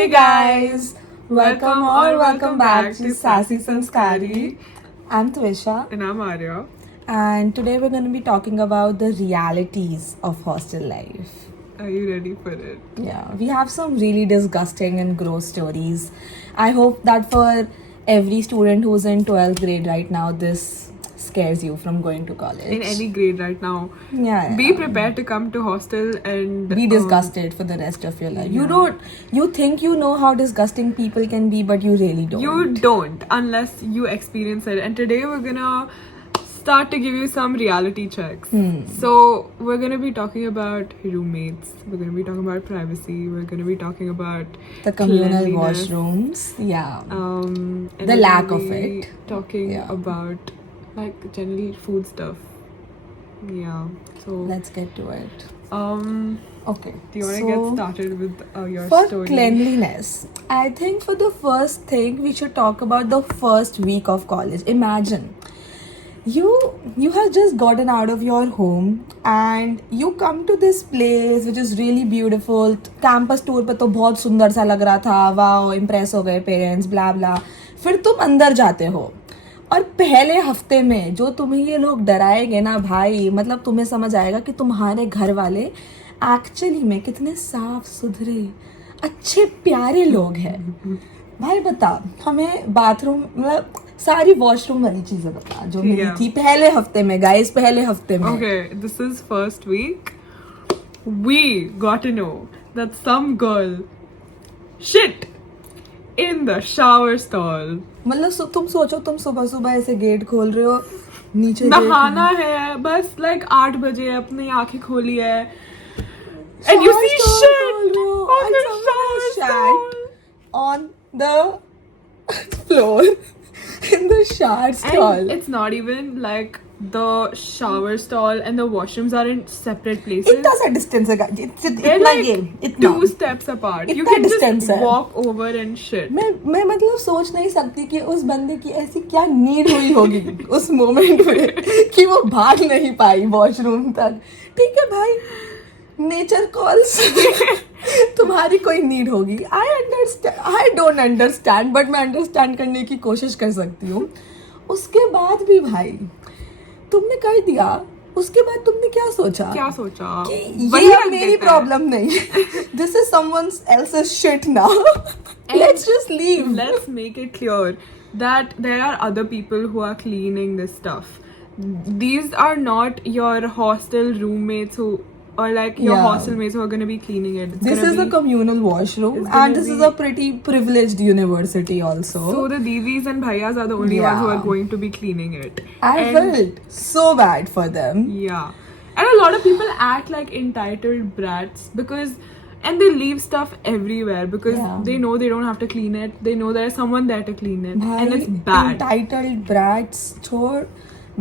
Hey guys, welcome back to Sassy Sanskari. I'm Twisha, And I'm Arya. and today we're going to be talking about the realities of hostel life. Are you ready for it? Yeah, we have some really disgusting and gross stories. I hope that for every student who's in 12th grade right now, this scares you from going to college. In any grade right now. yeah, Be prepared to come to hostel and be disgusted for the rest of your life. yeah. You think you know how disgusting people can be, but you really don't. You don't unless you experience it. And today we're gonna start to give you some reality checks. So we're gonna be talking about roommates. We're gonna be talking about privacy. We're gonna be talking about The communal cleanliness. washrooms. Yeah. And The we're lack gonna of be it. Talking Yeah. about like general food stuff. Yeah. So Let's get to it. Okay. do you want to so get started with your for story? cleanliness, I think for the first thing we should talk about the first week of college. Imagine you have just gotten out of your home and you come to this place which is really beautiful. Campus tour पे तो बहुत सुंदर सा लग रहा था. Wow, impress हो गए पेरेंट्स, ब्ला ब्ला. फिर तुम अंदर जाते हो और पहले हफ्ते में जो तुम्हें ये लोग डराएंगे ना भाई, मतलब तुम्हें समझ आएगा कि तुम्हारे घर वाले एक्चुअली में कितने साफ सुथरे अच्छे प्यारे लोग हैं. भाई बता हमें बाथरूम मतलब सारी वॉशरूम वाली चीजें बता जो मिली Yeah. थी पहले हफ्ते में. गाइस पहले हफ्ते में Okay, this is first week. We got to know that some girl shit in the shower stall. मतलब तुम सोचो, तुम सुबह सुबह ऐसे गेट खोल रहे हो, नीचे देख- नहाना है बस like 8 बजे अपनी आंखें खोली है and you Shower see stall shit खोल रहे हो, on and the someone shower has stall. shat on the floor in the shower stall. And it's not even like the shower stall and the washrooms are in separate places. इतना सा distance है guys. They're इतना like ये इतना 2 steps apart. You इतना can distance just है. walk over and shit. मैं मतलब सोच नहीं सकती कि उस बंदे की ऐसी क्या नीड हुई होगी उस मोमेंट में कि वो भाग नहीं पाई वॉशरूम तक. ठीक है भाई, नेचर कॉल्स. तुम्हारी कोई नीड होगी. आई डोंट अंडरस्टैंड बट मैं अंडरस्टैंड करने की कोशिश कर सकती हूँ. उसके बाद भी भाई तुमने कर दिया. उसके बाद तुमने क्या सोचा क्या सोचा? कि वही ये रख मेरी देते हैं. प्रॉब्लम नहीं. This is someone else's shit now. Let's just leave. Let's make it clear that there are other people who are cleaning this stuff. These are not your hostel roommates who or like your Yeah. hostel mates who are going to be cleaning it. It's This gonna is a be- communal washroom it's gonna and this is be- a pretty privileged university also. So the Didis and Bhaiyas are the only ones who Yeah. are going to be cleaning it. I And- felt so bad for them. Yeah. And a lot of people act like entitled brats because and they leave stuff everywhere because Yeah. they know they don't have to clean it. They know there's someone there to clean it. भाई And it's bad. entitled brats छोड़,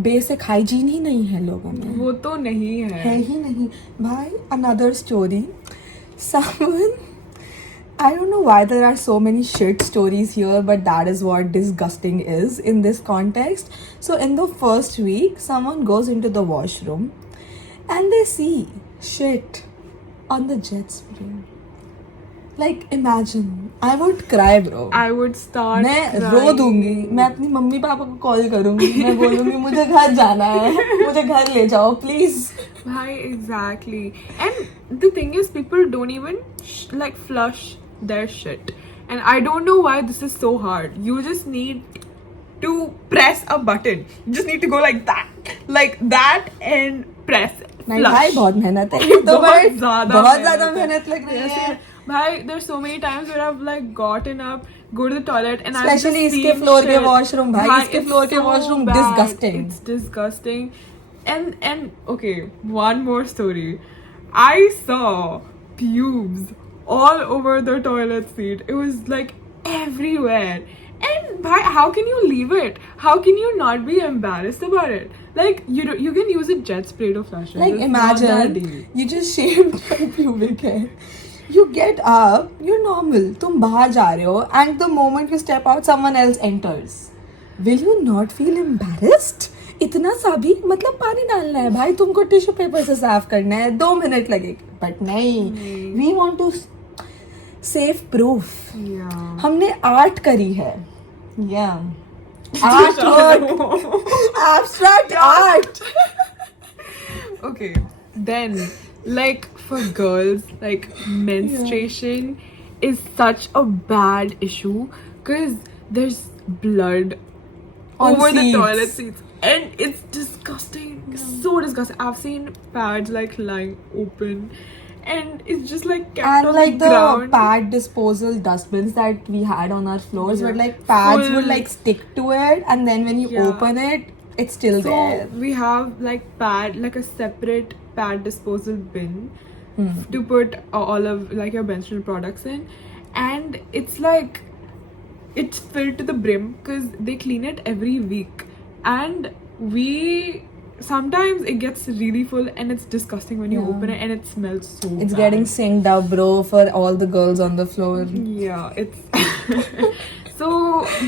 basic hygiene ही नहीं है लोगों में. वो तो नहीं है है. ही नहीं भाई. Another story. Someone, I don't know why there are so many shit stories here, but that is what disgusting is in this context. So in the first week, someone goes into the washroom and they see shit on the jet spray. Like imagine, I would cry, bro. I would start मैं रो crying. दूंगी. मैं अपनी mummy papa को call करूंगी. मैं बोलूंगी मुझे घर जाना है, मुझे घर ले जाओ please. Why exactly? And the thing is, people don't even like flush their shit. And I don't know why this is so hard. You just need to press a button. You just need to go like that, and press. नहीं Flush. भाई बहुत मेहनत है. ये तो भाई बहुत ज्यादा मेहनत लग रही है. भाई there's so many times where I've like gotten up, go to the toilet, and I've Especially just इसके seen floor के shit. washroom, भाई, इसके it's floor के so washroom bad. disgusting. It's disgusting. And okay, one more story. I saw pubes all over the toilet seat. It was like everywhere. And bhai, how can you leave it? How can you not be embarrassed about it? Like you can use a jet spray to flush it. Like It's not that imagine deep. you just shaved your pubic hair. You get up, you're normal. तुम बाहर जा रहे हो and the moment you step out, someone else enters. Will you not feel embarrassed? इतना सा भी मतलब पानी डालना है भाई, तुमको टिश्यू पेपर से साफ करना है, 2 मिनट लगेगा. बट नहीं, we want to safe proof. Yeah. हमने art करी है. Yeah. Artwork. Abstract art. Okay, then like for girls, like menstruation is such a bad issue because there's blood On over the seats. toilet seats and it's disgusting. It's so disgusting. I've seen pads like lying open and it's just like kept And on like the the ground. pad disposal dustbins that we had on our floors, but like pads Full. would like stick to it, and then when you Yeah. open it, it's still So there. we have like a separate pad disposal bin Hmm. to put all of like your menstrual products in, and it's like it's filled to the brim because they clean it every week, and we sometimes it gets really full and it's disgusting when you Yeah. open it and it smells so It's bad. getting synced up, bro, for all the girls on the floor. Yeah, it's so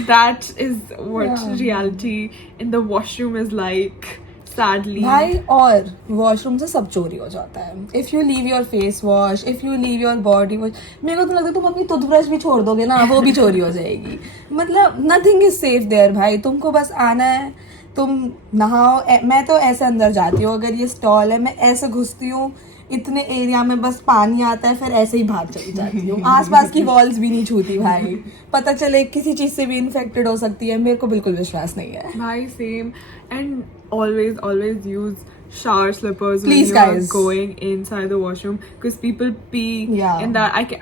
that is what Yeah. reality in the washroom is like, sadly. भाई और washroom से सब चोरी हो जाता है. If you leave your face wash, if you leave your body wash, मेरे को तो लगता है तुम अपनी टूथब्रश भी छोड़ दोगे ना, वो भी चोरी हो जाएगी. मतलब नथिंग इज सेफ देयर भाई. तुमको बस आना है, तुम नहाओ. मैं तो ऐसे अंदर जाती हूँ, अगर ये स्टॉल है मैं ऐसे घुसती हूँ, इतने एरिया में बस पानी आता है, फिर ऐसे ही बाहर चली जाती हूँ. आसपास की वॉल्स भी नहीं छूती भाई. पता चले किसी चीज से भी इन्फेक्टेड हो सकती है. मेरे को बिल्कुल विश्वास नहीं है. Bye, same. And always use shower slippers Please, when you guys. are going inside the washroom because people pee Yeah. in that.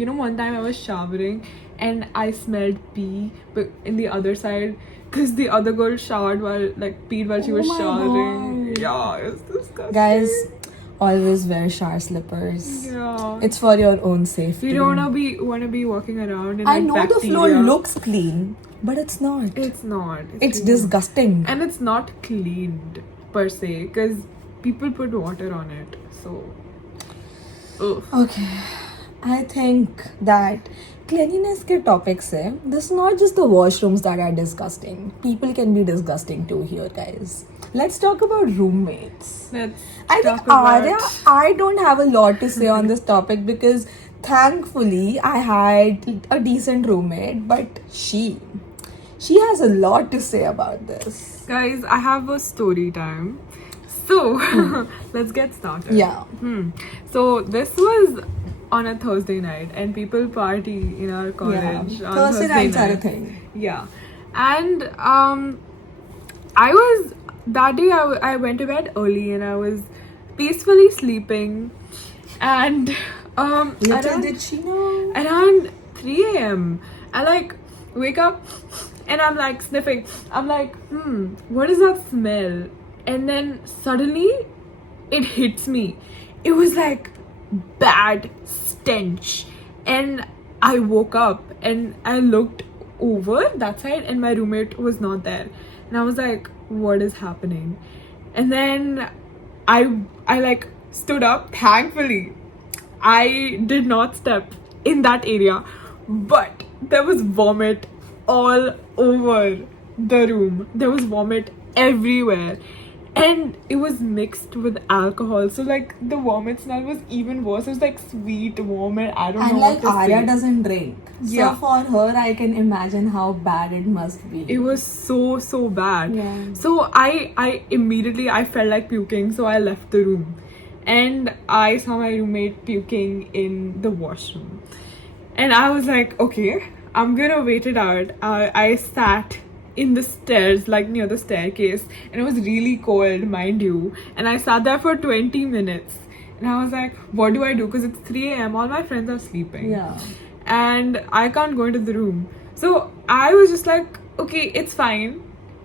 You know, one time I was showering and I smelled pee, but in the other side, because the other girl showered peed while she was Oh my showering. God. Yeah, it was disgusting. Guys, always wear shower slippers. Yeah. It's for your own safety. You don't wanna be walking around in I like know the bacteria. floor looks clean, but it's not. It's not. It's really disgusting. not. And it's not cleaned per se because people put water on it. So, ugh. Okay, I think that cleanliness के topic से, this is not just the washrooms that are disgusting. People can be disgusting too here, guys. Let's talk about roommates. Let's I talk think Arya, about- I don't have a lot to say on this topic because thankfully I had a decent roommate, but she has a lot to say about this. Guys, I have a story time. So, let's get started. Yeah. So, this was on a Thursday night, and people party in our college Yeah. on Thursday nights are a night. thing. Yeah. And I was that day I went to bed early and I was peacefully sleeping, and Little around, did she know. around 3 a.m. I like wake up and I'm like sniffing. I'm like, what is that smell? And then suddenly it hits me. It was like bad stench. And I woke up and I looked over that side and my roommate was not there. And I was like, what is happening? And then I like stood up. Thankfully, I did not step in that area, but there was vomit all over the room. There was vomit everywhere. And it was mixed with alcohol. So like the vomit smell was even worse. It was like sweet vomit. I don't And know like what to Arya say. doesn't drink. Yeah. So for her, I can imagine how bad it must be. It was so bad. Yeah. So I immediately I felt like puking, so I left the room. And I saw my roommate puking in the washroom. And I was like, okay, I'm gonna wait it out. I sat in the stairs, like near the staircase, and it was really cold, mind you. And I sat there for 20 minutes. And I was like, what do I do? Because it's 3 a.m. All my friends are sleeping. Yeah. And I can't go into the room. So I was just like, okay, it's fine.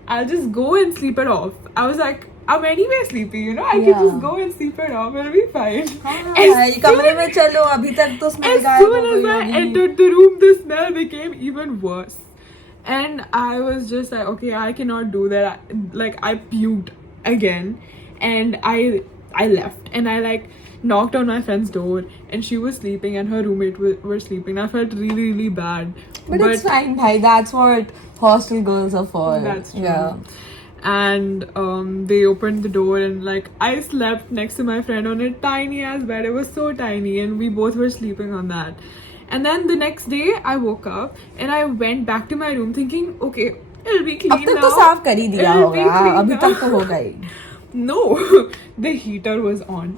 I'll just go and sleep it off. I was like, I'm anyway sleepy, you know? I can Yeah. just go and sleep it off. It'll be fine. हाँ, As भाई, कमरे में चलो, अभी तक तो smell As गायब हो soon as गई I होगी. entered the room, the smell became even worse. And I was just like, okay, I cannot do that. Like, I puked again. And I left. And I like knocked on my friend's door. And she was sleeping and her roommate were sleeping. I felt really bad. But it's fine, bhai. That's what hostel girls are for. That's true. Yeah. And they opened the door and like I slept next to my friend on a tiny ass bed. It was so tiny and we both were sleeping on that. And then the next day, I woke up and I went back to my room thinking, okay, it'll be clean अब तक now. तो साफ कर ही दिया It'll be होगा, clean अभी now. तक तो होगा ही. No, the heater was on.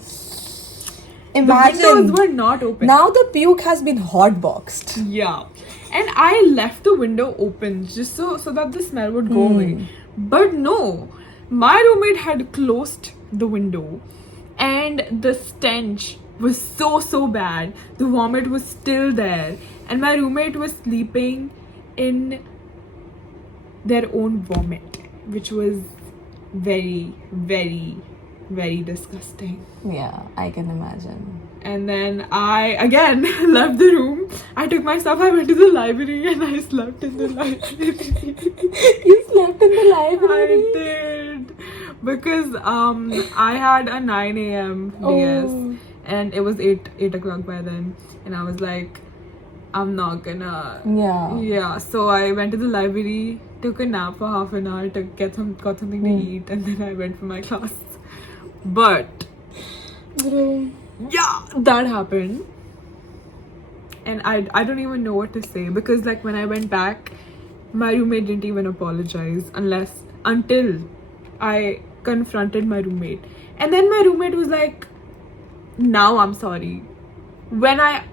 The Imagine. windows were not open. Now the puke has been hotboxed. Yeah. And I left the window open just so that the smell would go away. But no, my roommate had closed the window and the stench was so bad. The vomit was still there and my roommate was sleeping in their own vomit, which was very, very, very disgusting. Yeah, I can imagine. And then I again left the room. I took my stuff, I went to the library and I slept in the library. You slept in the library? I did. Because I had a 9 a.m. DS Oh. and it was 8 o'clock by then. And I was like, I'm not gonna. Yeah. Yeah, so I went to the library, took a nap for half an hour, got something to eat, and then I went for my class. But Bro. yeah, that happened. And I don't even know what to say because like when I went back, my roommate didn't even apologize until I confronted my roommate. And then my roommate was like, now I'm sorry. When I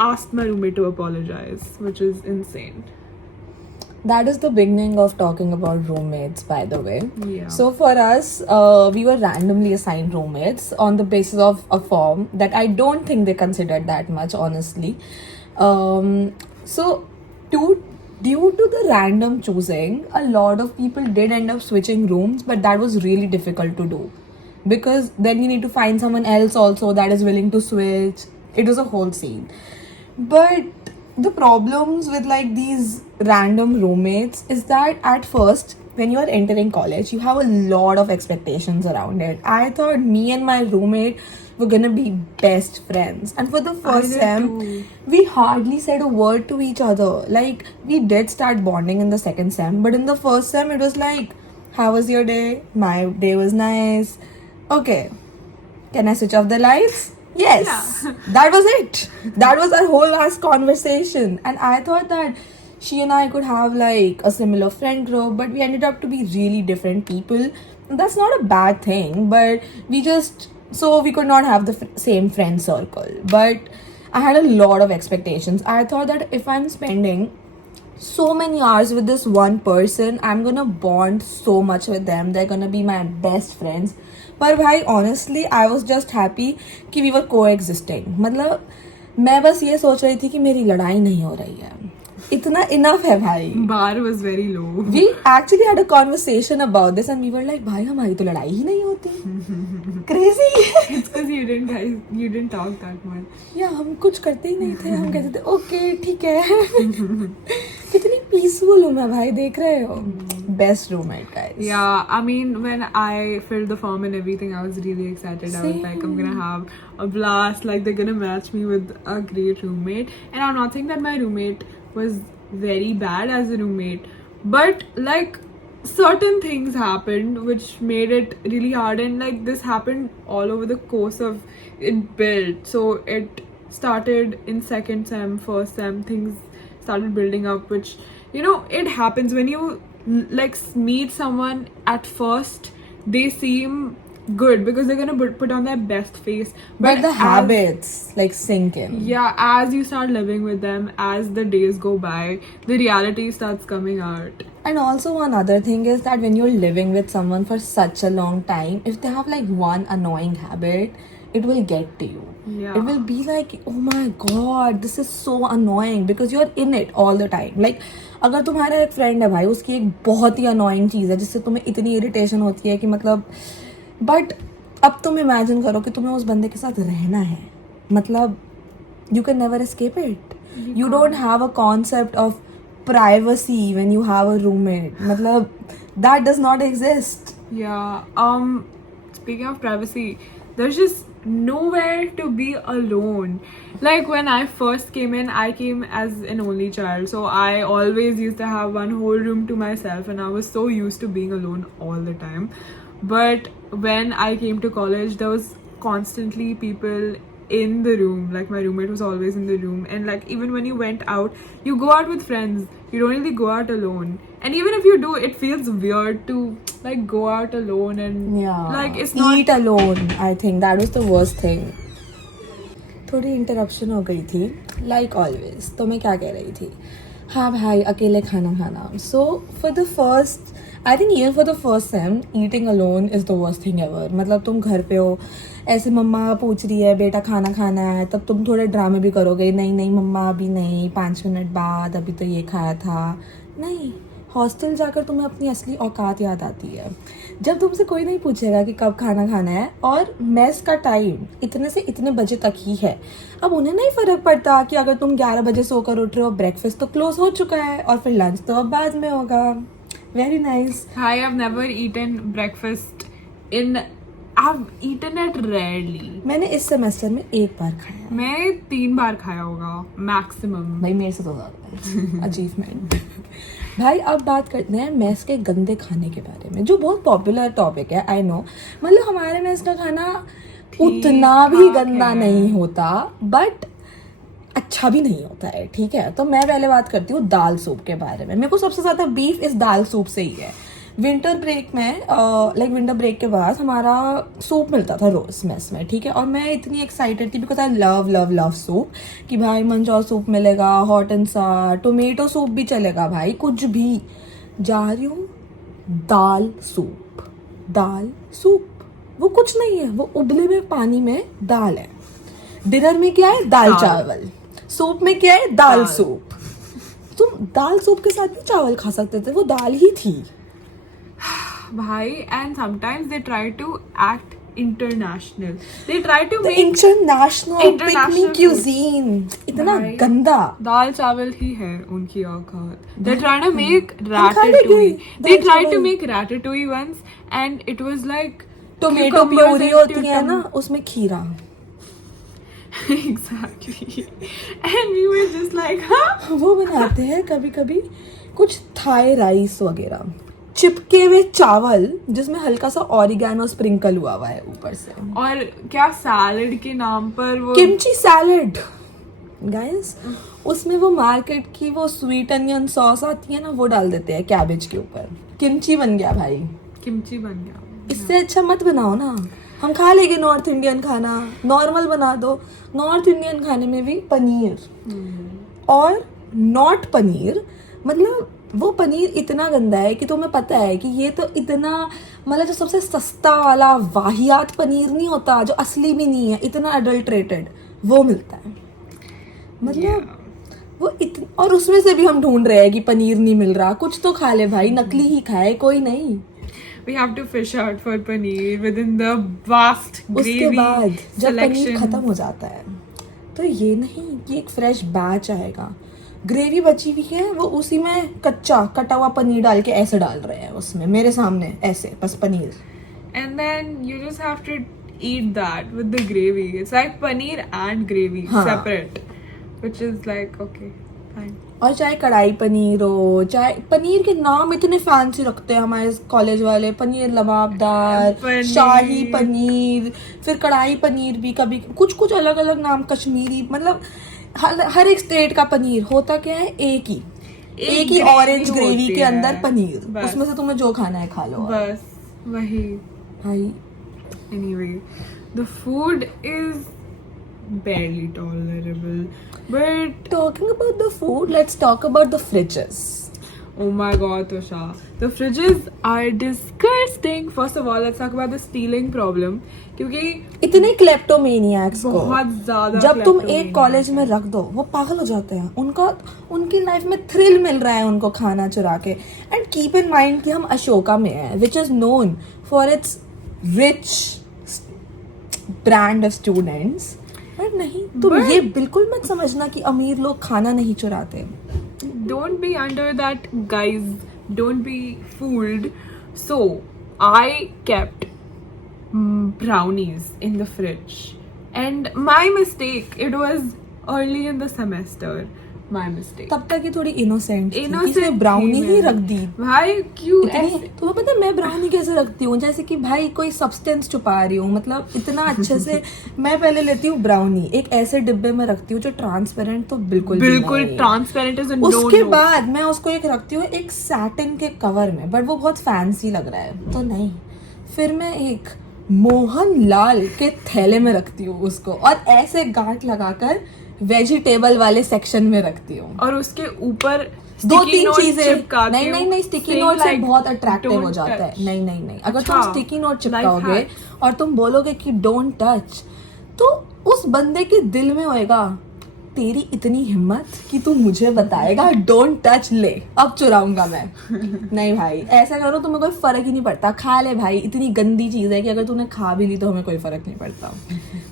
asked my roommate to apologize, which is insane. That is the beginning of talking about roommates, by the way. Yeah. So for us, we were randomly assigned roommates on the basis of a form that I don't think they considered that much, honestly. So due to the random choosing, a lot of people did end up switching rooms, but that was really difficult to do because then you need to find someone else also that is willing to switch. It was a whole scene. But the problems with like these random roommates is that at first when you are entering college you have a lot of expectations around it. I thought me and my roommate were gonna be best friends, and for the first did sem too. we hardly said a word to each other. Like we did start bonding in the second sem, but in the first sem it was like, how was your day? My day was nice. Okay, can I switch off the lights? Yes. Yeah. That was it. That was our whole last conversation. And I thought that she and I could have like a similar friend group, but we ended up to be really different people. That's not a bad thing, but we could not have the same friend circle. But I had a lot of expectations. I thought that if I'm spending so many hours with this one person, I'm gonna bond so much with them. They're gonna be my best friends. पर भाई honestly I was just happy कि we were coexisting. मतलब मैं बस ये सोच रही थी कि मेरी लड़ाई नहीं हो रही है, इतना enough है भाई. Bar was very low. We actually had a conversation about this and we were like, भाई हमारी तो लड़ाई ही नहीं होती. Crazy. It's because you didn't talk that much. Yeah, हम कुछ करते ही नहीं थे. हम कहते थे okay ठीक है. कितनी peaceful हूँ मैं भाई, देख रहे हो. Best roommate, guys. Yeah, I mean, when I filled the form and everything, I was really excited. I was like, I'm gonna have a blast. Like, they're gonna match me with a great roommate. And I'm not saying that my roommate was very bad as a roommate, but like, certain things happened which made it really hard. And like, this happened all over the course of it built. So it started in second sem, first sem, things started building up, which, you know, it happens when you like meet someone at first. They seem good because they're gonna put on their best face, But the as- habits like sink in. yeah, as you start living with them, as the days go by, the reality starts coming out. And also one other thing is that when you're living with someone for such a long time, if they have like one annoying habit, it will get to you. Yeah. It will be like, oh my god, this is so annoying because you're in it all the time. Like अगर तुम्हारा एक friend है भाई, उसकी एक बहुत ही annoying चीज़ है जिससे तुम्हें इतनी इरिटेशन होती है कि मतलब, बट अब तुम इमेजिन करो कि तुम्हें उस बंदे के साथ रहना है, मतलब you can never escape it. You don't have a concept of privacy when you have a roommate. मतलब that does not exist. Yeah. Speaking of privacy, there's just nowhere to be alone. Like when I first came in, I came as an only child, so I always used to have one whole room to myself, and I was so used to being alone all the time. But when I came to college, there was constantly people in the room. Like my roommate was always in the room, and like even when you went out, you go out with friends. You don't really go out alone. And even if you do, it feels weird to like go out alone and like it's not. Eat alone. I think that was the worst thing. थोड़ी interruption हो गई थी like always. तो मैं क्या कह रही थी, हाँ भाई अकेले खाना खाना. So for the first I think even for the first time eating alone is the worst thing ever. मतलब तुम घर पे हो, ऐसे मम्मा पूछ रही है बेटा खाना खाना है, तब तुम थोड़े ड्रामे भी करोगे, नहीं नहीं मम्मा अभी नहीं, 5 मिनट बाद, अभी तो ये खाया था. नहीं, हॉस्टल जाकर तुम्हें अपनी असली औकात याद आती है जब तुमसे कोई नहीं पूछेगा कि कब खाना खाना है. और मेस का टाइम इतने से इतने बजे तक ही है. अब उन्हें नहीं फ़र्क पड़ता कि अगर तुम 11 बजे सोकर उठ रहे हो, ब्रेकफास्ट तो क्लोज हो चुका है और फिर लंच तो अब बाद में होगा. Very nice. I have never eaten breakfast I've eaten it rarely. मैंने इस सेमेस्टर में एक बार खाया. मैं 3 बार खाया होगा मैक्सिमम. भाई मेरे से तो ज़्यादा अचीवमेंट. भाई अब बात करते हैं मेस के गंदे खाने के बारे में, जो बहुत पॉपुलर टॉपिक है. आई नो, मतलब हमारे मेस का खाना उतना भी गंदा नहीं होता, बट अच्छा भी नहीं होता है. ठीक है, तो मैं पहले बात करती हूँ दाल सूप के बारे में. मेरे को सबसे ज़्यादा बीफ इस दाल सूप से ही है. विंटर ब्रेक में विंटर ब्रेक के बाद हमारा सूप मिलता था रोज़ मेस में. ठीक है, और मैं इतनी एक्साइटेड थी because I love love love soup कि भाई मंजौर सूप मिलेगा, हॉट एंड सार, टोमेटो सूप भी चलेगा भाई, कुछ भी. जा रही हूँ दाल सूप. दाल सूप वो कुछ नहीं है, वो उबले हुए पानी में दाल है. डिनर में क्या है, दाल चावल. सूप में क्या है, दाल सूप. तुम दाल सूप के साथ भी चावल खा सकते थे, वो दाल ही थी भाई. And sometimes they try to act international. They try to The make international picnic food. cuisine. इतना भाई, गंदा. दाल चावल ही है उनकी औकात. They're trying to make हम खा लेंगे ratatouille. They dal tried to चावल. make ratatouille once, and it was like tomato cucumbers puree and होती है ना, उसमें खीरा. exactly. And we were just like, huh? वो बनाते हैं कभी कभी कुछ थाई राइस वगैरह, चिपके हुए चावल जिसमें हल्का सा ऑरिगेनो स्प्रिंकल हुआ हुआ है ऊपर से. और क्या सैलड के नाम पर वो किमची सैलड गाइस, उसमें वो मार्केट की वो स्वीट अनियन सॉस आती है ना, वो डाल देते हैं कैबेज के ऊपर. किमची बन गया भाई. किमची बन गया. इससे अच्छा मत बनाओ ना. हम खा लेंगे नॉर्थ इंडियन खाना, नॉर्मल बना दो. नॉर्थ इंडियन खाने में भी पनीर और नॉट पनीर, मतलब वो पनीर इतना गंदा है कि तुम्हें पता है कि ये तो इतना, मतलब जो सबसे सस्ता वाला वाहियात पनीर नहीं होता, जो असली भी नहीं है, इतना अडल्ट्रेटेड वो मिलता है. मतलब वो और उसमें से भी हम ढूंढ रहे हैं कि पनीर नहीं मिल रहा. कुछ तो खा ले भाई, नकली ही खाए, कोई नहीं. We have to fish out for paneer within the vast उसके gravy बाद जब पनीर selection. खत्म हो जाता है तो ये नहीं कि एक फ्रेश बैच आएगा, ग्रेवी बची हुई है, वो उसी में कच्चा कटा हुआ पनीर डाल के ऐसे डाल रहे हैं उसमें मेरे सामने ऐसे, बस paneer. And then you just have to eat that with the gravy. It's like paneer and gravy हाँ. separate, which is like okay, fine. और चाहे कढ़ाई पनीर हो, चाहे पनीर के नाम इतने फैंसी रखते हैं हमारे कॉलेज वाले, पनीर लबाबदार, पनीर. शाही पनीर, फिर कढ़ाई पनीर भी, कभी कुछ कुछ अलग अलग नाम, कश्मीरी, मतलब हर एक स्टेट का पनीर होता क्या है, एक ही gravy ऑरेंज ग्रेवी होती के है. अंदर पनीर, बस. उसमें से तुम्हें जो खाना है खा लो. बस वही. भाई Anyway, the food is barely tolerable, but talking about the food, let's talk about the fridges. oh my god, Tosha, the fridges are disgusting. First of all, let's talk about the stealing problem. क्योंकि इतने क्लेप्टोमेनियाक्स को बहुत ज्यादा जब तुम एक kleptomaniacs college में रख दो, वो पागल हो जाते हैं. उनकी लाइफ में थ्रिल मिल रहा है उनको खाना चुरा के. एंड कीप इन माइंड कि हम अशोका में हैं, which is known for its rich brand of students. But नहीं, तुम ये बिल्कुल मत समझना कि अमीर लोग खाना नहीं चुराते. Don't be under that, guys. Don't be fooled. So I kept brownies in the fridge, and my mistake, it was early in the semester. my mistake. तब तक ये थोड़ी इनोसेंट Innocent इसने ब्राउनी थी ही मैं। रख दी भाई क्यों इतनी। ऐसे? तुम्हें पता है मैं ब्राउनी कैसे रखती हूँ, जैसे कि भाई कोई सब्सटेंस छुपा रही हूँ, मतलब इतना अच्छे से। मैं पहले लेती हूँ ब्राउनी, एक ऐसे डिब्बे में रखती हूँ जो ट्रांसपेरेंट तो बिल्कुल भी बिल्कुल नहीं। ट्रांसपेरेंट इज अ उसके नो। बाद मैं उसको एक रखती हूँ एक सैटिन के कवर में, बट वो बहुत फैंसी लग रहा है तो नहीं। फिर मैं एक मोहन लाल के थैले में रखती हूँ उसको, और ऐसे गांठ लगाकर वेजिटेबल वाले सेक्शन में रखती हूँ। और उसके ऊपर दो sticky तीन note चीजें। चिपकाती नहीं हूँ, नहीं नहीं, स्टिकी saying नोट से like, बहुत अट्रैक्टिव हो "Don't जाता touch." है। नहीं नहीं नहीं, अगर तुम अच्छा, स्टिकी नोट life चिपकाओगे hack। और तुम बोलोगे कि डोंट टच, तो उस बंदे के दिल में होएगा तेरी इतनी हिम्मत कि तू मुझे बताएगा डोंट टच, ले अब चुराऊंगा मैं। नहीं भाई, ऐसा करो तुम्हें कोई फर्क ही नहीं पड़ता, खा ले भाई, इतनी गंदी चीज है कि अगर तूने खा भी ली तो हमें कोई फर्क नहीं पड़ता।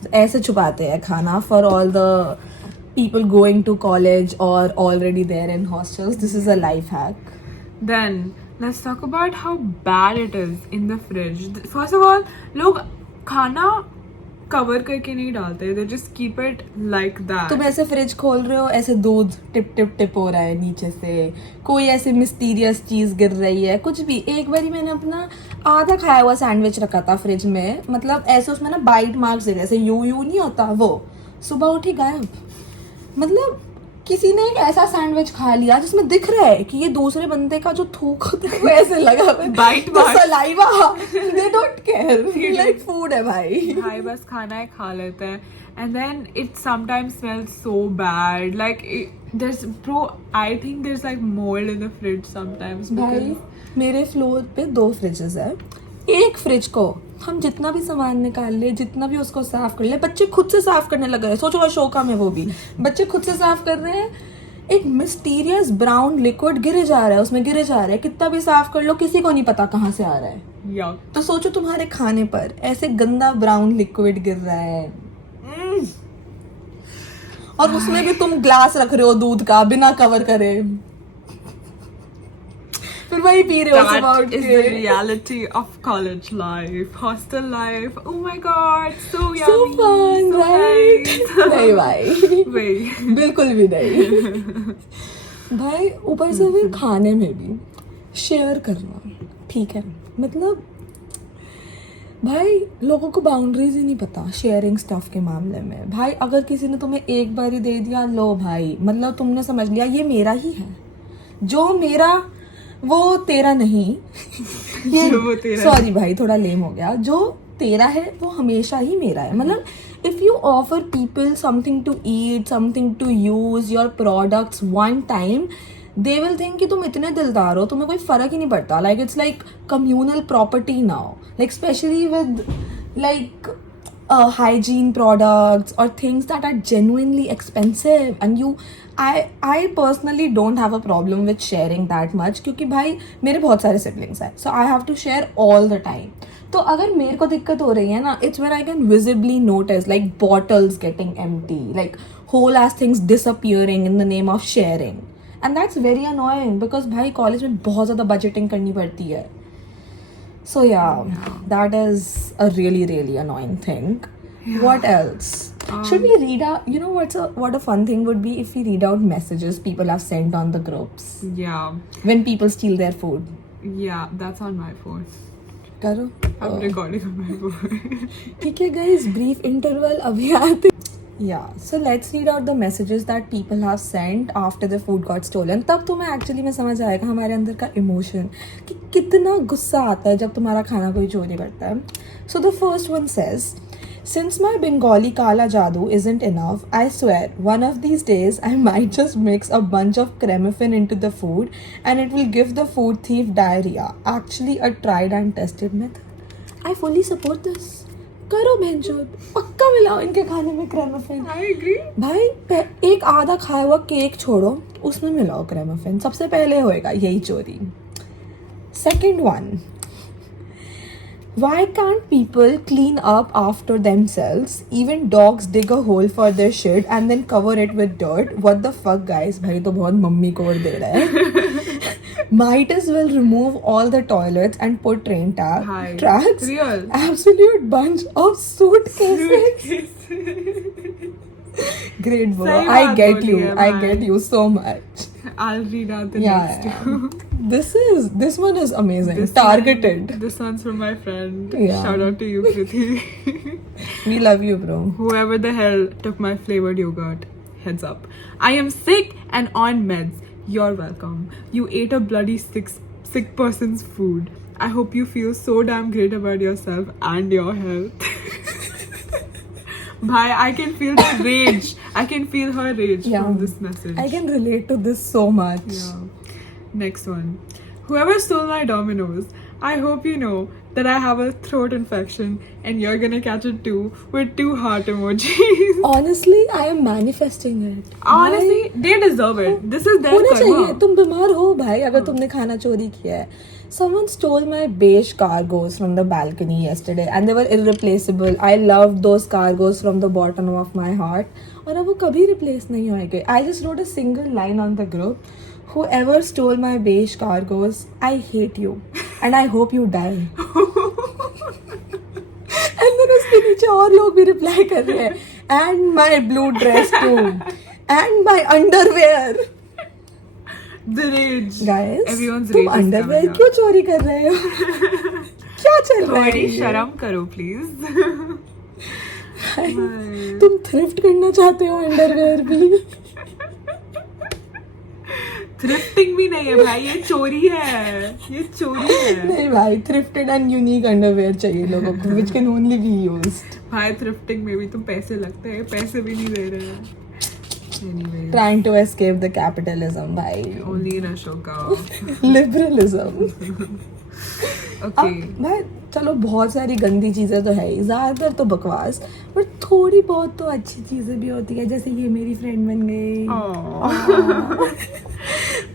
तो ऐसे छुपाते हैं खाना for all the people going to college or already there in hostels. This is a life hack. Then let's talk about how bad it is in the fridge. First of all, लोग खाना cover करके नहीं डालते, they just keep it like that. तुम ऐसे fridge खोल रहे हो, ऐसे दूध टिप टिप टिप हो रहा है नीचे से, कोई ऐसे मिस्टीरियस चीज गिर रही है, कुछ भी। एक बारी मैंने अपना आधा खाया हुआ सैंडविच रखा था फ्रिज में, मतलब ऐसे उसमें ना बाइट मार्क्स है, जैसे यू यू नहीं होता वो, सुबह उठी गायब। मतलब किसी ने एक ऐसा सैंडविच खा लिया जिसमें दिख रहा है कि ये दूसरे बंदे का जो थूक होता है वो ऐसे लगा हुआ है। Bite तो marks. Saliva, they don't care, like food है भाई। भाई बस खाना है, खा लेते हैं, and then it sometimes smells so bad. Like I think there's like mold in the fridge sometimes. भाई Because मेरे फ्लोर पे 2 फ्रिजेस है, एक फ्रिज को हम जितना भी सामान निकाल ले, जितना भी उसको साफ कर ले, बच्चे खुद से साफ करने लग रहे हैं। सोचो अशोका में वो भी बच्चे खुद से साफ कर रहे हैं, एक मिस्टीरियस ब्राउन लिक्विड गिरे जा रहा है, उसमें गिरे जा रहा है, कितना भी साफ कर लो किसी को नहीं पता कहाँ से आ रहा है। yuck. तो सोचो तुम्हारे खाने पर ऐसे गंदा ब्राउन लिक्विड गिर रहा है, और उसमें भी तुम ग्लास रख रहे हो दूध का बिना कवर करे, फिर वही पी रहे हो सुबह That उठ is the के। reality of college life, hostel life. Oh my god, so So yummy, fun, so right? nice. नहीं भाई, Wait. बिल्कुल भी नहीं भाई। ऊपर से भी खाने में भी शेयर करना, ठीक है, मतलब भाई लोगों को बाउंड्रीज ही नहीं पता शेयरिंग स्टफ के मामले में। भाई अगर किसी ने तुम्हें एक बार ही दे दिया, लो भाई, मतलब तुमने समझ लिया ये मेरा ही है, जो मेरा वो तेरा नहीं। जो वो तेरा सॉरी भाई थोड़ा लेम हो गया, जो तेरा है वो हमेशा ही मेरा है। मतलब if you offer people something to eat, something to use your products one time, they will think कि तुम इतने दिलदार हो, तुम्हें कोई फर्क ही नहीं पड़ता। Like it's like communal property now, like specially with like hygiene products or things that are genuinely expensive, and I personally don't have a problem with sharing that much, क्योंकि भाई मेरे बहुत सारे siblings हैं, so I have to share all the time. तो अगर मेरे को दिक्कत हो रही है ना, it's where I can visibly notice like bottles getting empty, like whole ass things disappearing in the name of sharing, and that's very annoying because भाई कॉलेज में बहुत ज़्यादा budgeting करनी पड़ती है। So yeah, that is a really annoying thing. Yeah. What else? Should we read out? You know what a fun thing would be if we read out messages people have sent on the groups Yeah, when people steal their food. yeah, that's on my phone. करो। I'm recording on my phone. ठीक है guys, brief interval अभी आते। Yeah, so let's read out the messages that people have sent after the food got stolen. तब तुम्हें actually में समझ आएगा हमारे अंदर का इमोशन कि कितना गुस्सा आता है जब तुम्हारा खाना कोई चोरी करता है। So the first one says, since my Bengali kala jadoo isn't enough, I swear one of these days I might just mix a bunch of cremifin into the food and it will give the food thief diarrhea. Actually a tried and tested method. I fully support this. करो बहनचोद, पक्का मिलाओ इनके खाने में Cremaffin. I agree. भाई एक आधा खाया हुआ केक छोड़ो, उसमें मिलाओ क्रेमाफिन, सबसे पहले होएगा यही चोरी। Second one, why can't people clean up after themselves? Even dogs dig a hole for their shit and then cover it with dirt. What the fuck guys, भाई तो बहुत मम्मी कोड दे रहा है। Might as well remove all the toilets and put train Hi. tracks. Real. Absolute bunch of suitcases. Great, bro. सही I बात get बोली you. है I भाई. get you so much. I'll read out the Yeah, next yeah. two. This one is amazing. This Targeted. This one's from my friend. Yeah. Shout out to you, Kriti. We love you, bro. Whoever the hell took my flavored yogurt, heads up. I am sick and on meds. You're welcome. You ate a bloody sick person's food. I hope you feel so damn great about yourself and your health. Bhai, I can feel the rage. I can feel her rage Yeah. from this message. I can relate to this so much. Yeah. Next one. Whoever stole my Dominoes, I hope you know that I have a throat infection and you're gonna catch it too with 2 heart emojis. Honestly, I am manifesting it. Honestly, they deserve it. This is their होना चाहिए. karma. तुम बीमार हो भाई अगर तुमने खाना चोरी किया है. Someone stole my beige cargos from the balcony yesterday and they were irreplaceable. I loved those cargos from the bottom of my heart. और अब वो कभी replace नहीं होएंगे. I just wrote a single line on the group. Whoever stole my beige cargos, I hate you and I hope you die. And then उसके नीचे और लोग भी reply कर रहे हैं. And my blue dress too. And my underwear. The rage. Guys, Everyone's तुम rage is underwear coming क्यों out. चोरी कर रहे हो? क्या चल रहा है थोड़ी ये? शर्म करो please. तुम थ्रिफ्ट करना चाहते हो अंडरवेयर भी? Thrifting भी नहीं है भाई, ये चोरी है. ये चोरी है. नहीं भाई, thrifted and unique underwear चाहिए लोगों को, which can only be used. भाई thrifting में भी तो पैसे लगते हैं, पैसे भी नहीं दे रहे हैं. Anyway, Trying to escape the capitalism, भाई. only in Ashoka. Liberalism. Okay. अब भाई चलो बहुत सारी गंदी चीज़ें तो है ही, ज़्यादातर तो बकवास, पर थोड़ी बहुत तो अच्छी चीज़ें भी होती है, जैसे ये मेरी फ्रेंड बन गई. Aww.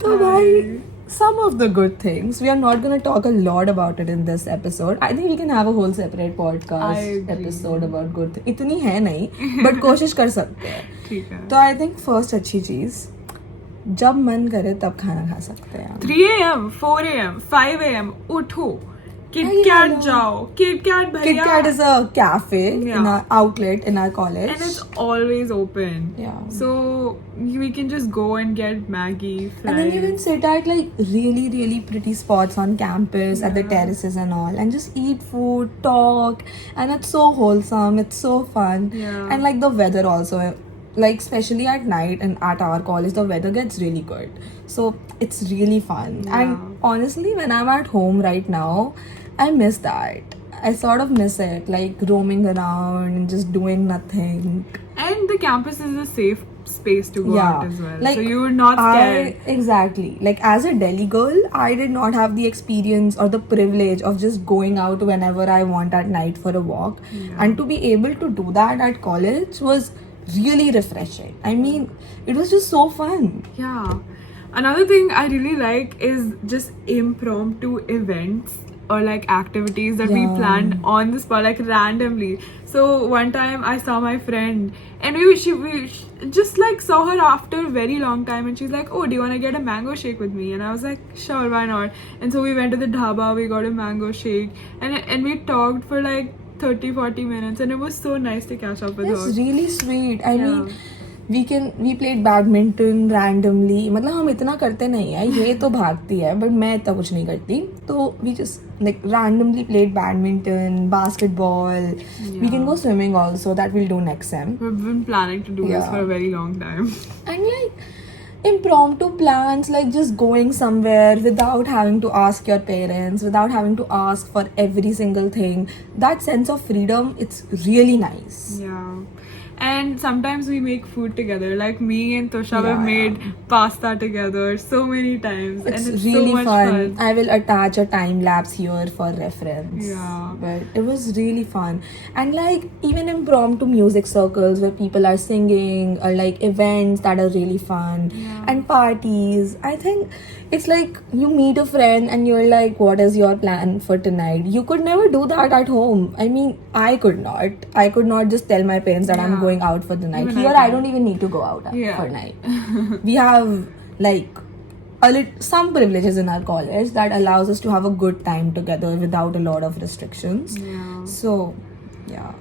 तो भाई, some of the good things. We are not going to talk a lot about it in this episode. I think we can have a whole separate I podcast agree. episode about good things. इतनी है नहीं, but कोशिश कर सकते हैं. ठीक है. तो I think first अच्छी चीज़, जब मन करे तब खाना खा सकते हैं. 3 a.m., 4 a.m., 5 a.m. उठो. Hey, KitKat hello. जाओ. KitKat भैया. KitKat is a cafe in Yeah. our outlet in our college. And it's always open. Yeah. So we can just go and get Maggie, fries. And then you can sit at like really, really pretty spots on campus at the Yeah. terraces and all, and just eat food, talk, and it's so wholesome. It's so fun. Yeah. And like the weather also, like especially at night and at our college, the weather gets really good. So it's really fun. Yeah. And honestly, when I'm at home right now, I miss that. I sort of miss it, like roaming around and just doing nothing. And the campus is a safe space to go out as well. Like so you're not scared. Exactly. Like as a Delhi girl, I did not have the experience or the privilege of just going out whenever I want at night for a walk. Yeah. And to be able to do that at college was really refreshing. I mean, it was just so fun. Yeah. Another thing I really like is just impromptu events or like activities that we Yeah. planned on the spot, like randomly. So one time I saw my friend and we just like saw her after a very long time and she's like, oh, do you want to get a mango shake with me? And I was like, sure, why not? And so we went to the dhaba, we got a mango shake and we talked for like 30-40 minutes and it was so nice to catch up with It's her. really sweet. I Yeah. mean, we played badminton randomly. मतलब हम इतना करते नहीं है, ये तो भागती है, but मैं इतना कुछ नहीं करती. तो we just like randomly played badminton, basketball. We can go swimming also. That we'll do next sem. We've been planning to do this Yeah. for a very long time. And like impromptu plans, like just going somewhere without having to ask your parents, without having to ask for every single thing. That sense of freedom, it's really nice. Yeah. And sometimes we make food together. Like me and Tosha Yeah, have made pasta together so many times. It's and it's really so much fun. I will attach a time lapse here for reference. Yeah. But it was really fun. And like even impromptu music circles where people are singing or like events that are really fun Yeah. and parties. I think it's like you meet a friend and you're like, what is your plan for tonight? You could never do that at home. I mean, I could not. I could not just tell my parents that I'm Yeah. going out for the night. Even Here, I I can't. don't even need to go out Yeah. for night. We have like some privileges in our college that allows us to have a good time together without a lot of restrictions. Yeah. So,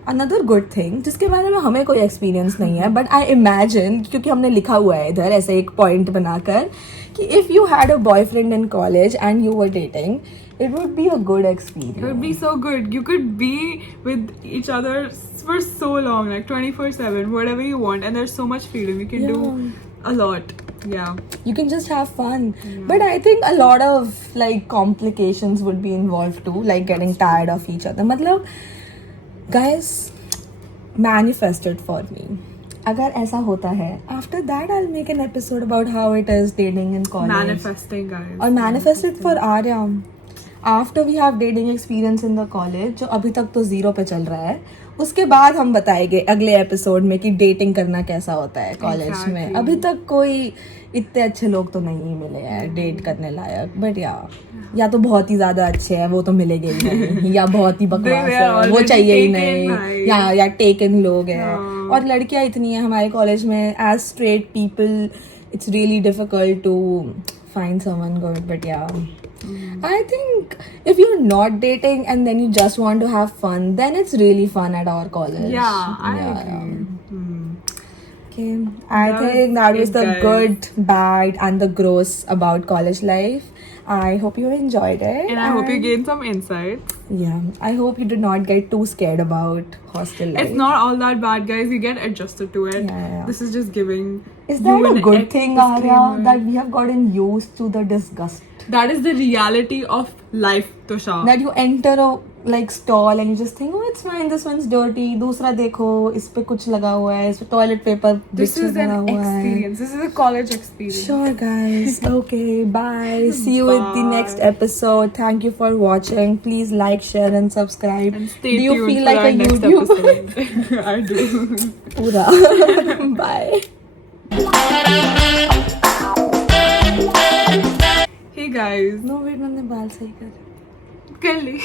another good thing जिसके बारे में हमें कोई experience नहीं है, but I imagine, क्योंकि हमने लिखा हुआ है इधर ऐसे एक पॉइंट बनाकर कि if you had a boyfriend in college and you were dating, it would be a good experience. It would be so good. You could be with each other for so long, like 24/7, whatever you want, and there's so much freedom. You can do a lot. Yeah. You can just have fun. But I think a lot of like complications would be involved too, like getting tired of each other. मतलब guys, manifest it for me. अगर ऐसा होता है, after that I'll make an episode about how it is dating in college. Manifesting, guys. और manifest it for Arya. After we have dating experience in the college, जो अभी तक तो 0 पे चल रहा है, उसके बाद हम बताएंगे अगले एपिसोड में कि डेटिंग करना कैसा होता है कॉलेज में. अभी तक कोई इतने अच्छे लोग तो नहीं मिले हैं डेट करने लायक, बट या तो बहुत ही ज्यादा अच्छे हैं, वो तो मिलेंगे ही नहीं, या बहुत ही बकवास है, वो चाहिए ही नहीं, या टेकन लोग हैं. और लड़कियां इतनी हैं हमारे कॉलेज में, as straight people it's really difficult to find someone good. But I think if you're not dating and then you just want to have fun, then it's really fun at our college. I agree. Okay, I think that was the good, bad and the gross about college life. I hope you enjoyed it. And I hope you gained some insights. Yeah, I hope you did not get too scared about hostel life. It's not all that bad, guys. You get adjusted to it. Yeah. This is just giving. Is that you a an good thing, Arya, disclaimer. that we have gotten used to the disgust? That is the reality of life, Tusha. That you enter a like stall and you just think, oh, it's fine, this one's dirty. दूसरा देखो, इस पे कुछ लगा हुआ है, इस पे toilet paper This is लगा an हुआ है. experience. This is a college experience. Sure, guys. Okay, bye. See you with the next episode. Thank you for watching. Please like, share, and subscribe. And stay Do you tuned feel for like our a next YouTuber? episode. I do. Pura. Bye. Hey guys. No, wait, मैंने बाल सही कर. कर ली.